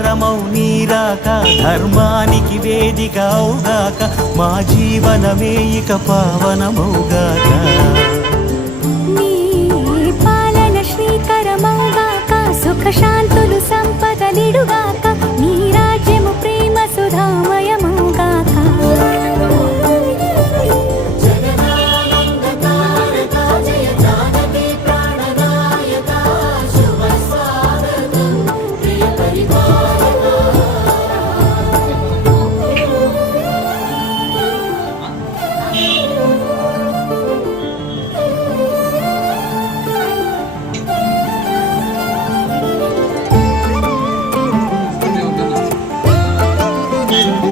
శ్రీకారమౌ నీరాక ధర్మానికి వేదిక అవుగాక మా జీవనమే ఇక పావనమౌగాక నీ పాలన శ్రీకరమౌగాక సుఖ శాంతులు సంపదలిడుగా